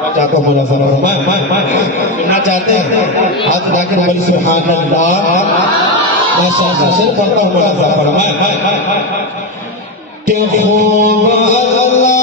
चाहता हूँ बोला सुनना चाहते हैं हाथ उठाकर बोली सुभान अल्लाह। माशाअल्लाह से पढ़ता हूँ बोला फरमाए कि खूब अल्लाह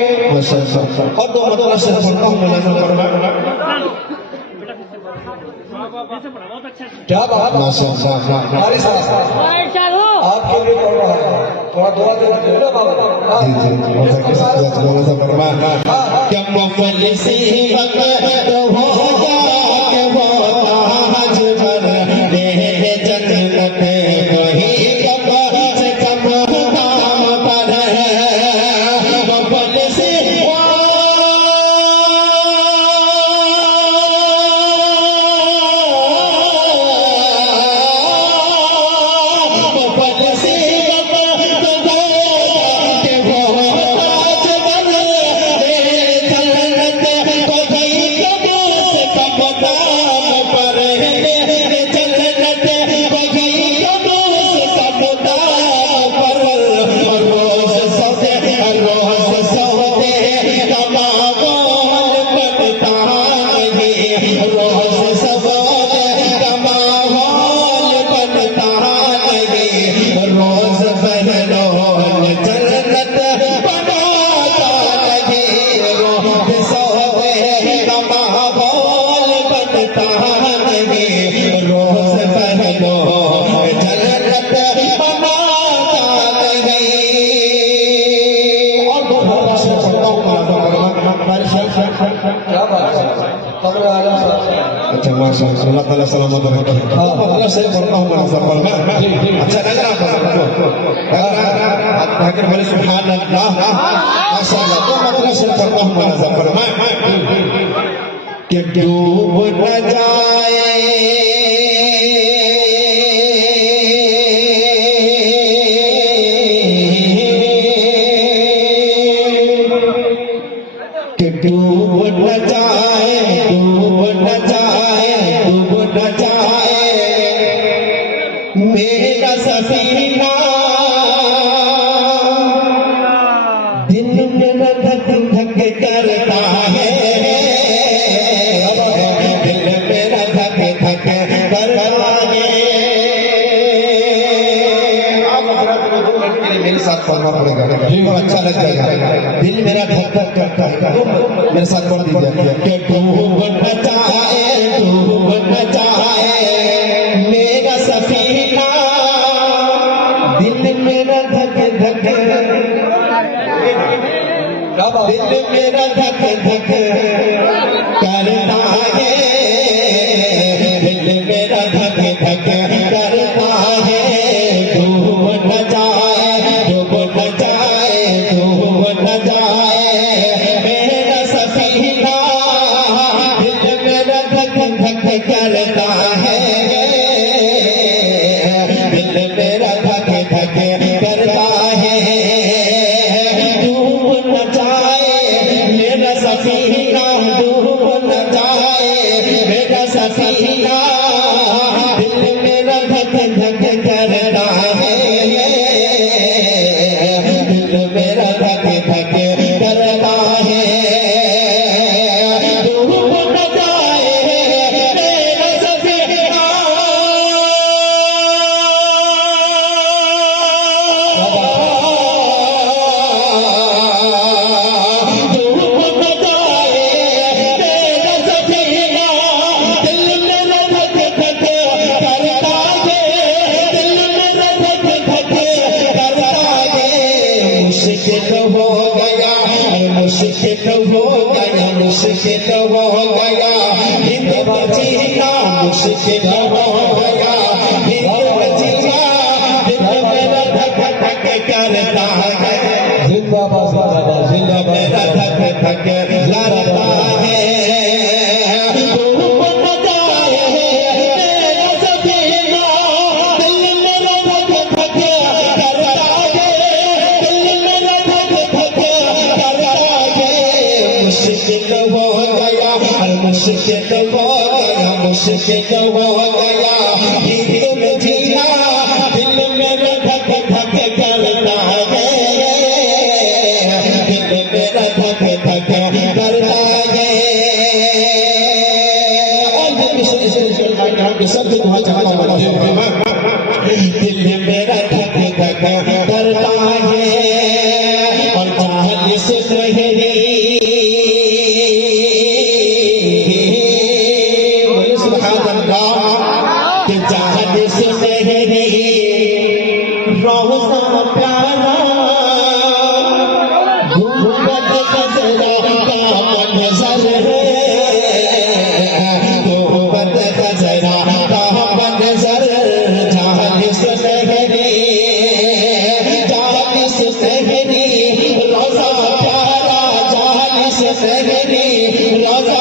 और दो मतलब से पढ़ता हूँ मैं क्या बात आपके लिए पढ़ रहा है थोड़ा दुआ दे ना बाबा क्या मुफल से हमारे साथ क्या बात है कब्र आलम साहब। अच्छा माशाअल्लाह अल्लाह ताला सलामत रखे। हाँ मतलब से पढ़ता हूँ मैं सफर में अच्छा लग रहा था बोले सुभान अल्लाह माशाअल्लाह तो मतलब से पढ़ता हूँ मैं सफर में कि डूब न जाए डूब न जाए डूब न जाए डूब न जाए मेरा सफीना दिल मेरा धक धक करता है दिल मेरा धक धक करता है। मेरे साथ पढ़ना पड़ेगा तो अच्छा लग जाएगा। दिल मेरा धक धक करता है मेरे साथ पढ़ दीजिए कि डूब न जाए डूब न जाए मेरा सफीना दिल मेरा धक धक दिल मेरा धक धक करता है दिल मेरा धक धक करता है। डूब न जाए डूब न जाए डूब न जाए मेरा सफीना दिल मेरा धक धक करता है दिल मेरा धक धक करता है। डूब न जाए मेरा सफीना डूब न जाए मेरा सफीना दिल मेरा धक धक करता है दिल मेरा धक धक करता है। डूब न जाए मेरा सफीना डूब न जाए मेरा सफीना दिल मेरा धक धक करता है दिल मेरा धक धक करता है। मुश्किल हो गया मुश्किल हो गया मुश्किल हो गया हिंद जीना मुश्किल हो गया हिंद जीना दिल मेरा धक धक करता है जिंदाबाद दिल मेरा धक धक करता है। डूब न जाए मेरा सफीना दिल मेरा धक धक करता है दिल मेरा धक धक करता है। मुश्किल हो गया मुश्किल हो गया मुश्किल हो गया हिंद में जीना दिल मेरा धक धक करता है दिल मेरा धक धक करता है। सब दुआ चाहता हूँ दिल मेरा धक धक करता है और चालीस महीने सुभान अल्लाह कि चालीस महीने रोज़ा प्यारा गुंबद खजरा का मंजर है गुंबद खजरा का मंजर चालीस महीने रोज़ा प्यारा चालीस महीने रोज़ा